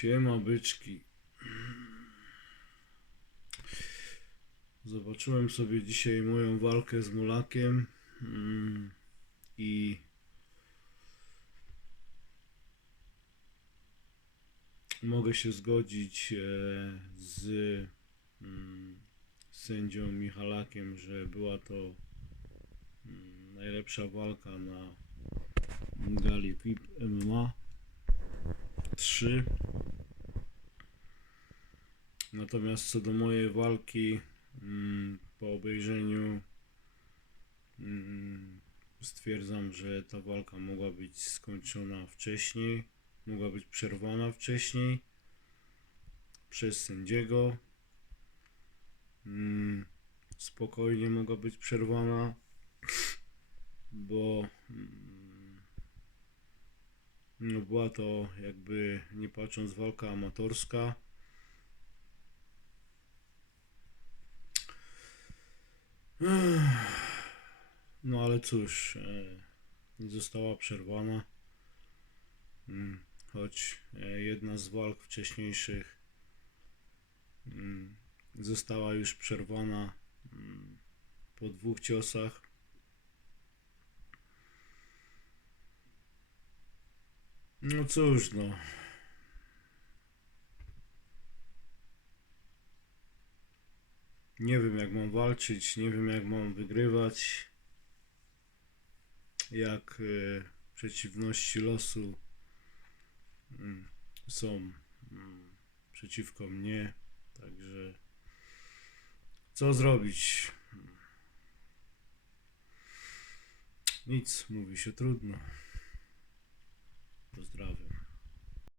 Siema byczki. Zobaczyłem sobie dzisiaj moją walkę z Mulakiem mm, i mogę się zgodzić e, z mm, sędzią Michalakiem, że była to mm, najlepsza walka na gali VIP MMA 3 Natomiast co do mojej walki, mm, po obejrzeniu mm, stwierdzam, że ta walka mogła być skończona wcześniej, mogła być przerwana wcześniej przez sędziego. Mm, Spokojnie mogła być przerwana, bo no była to jakby nie patrząc walka amatorska. No ale cóż, nie została przerwana. Mm, Choć e, jedna z walk wcześniejszych mm, została już przerwana mm, po dwóch ciosach. No cóż, no. Nie wiem jak mam walczyć, nie wiem jak mam wygrywać. Jak e, przeciwności losu mm, są mm, przeciwko mnie. Także co zrobić? Nic, mówi się trudno. Pozdrawiam.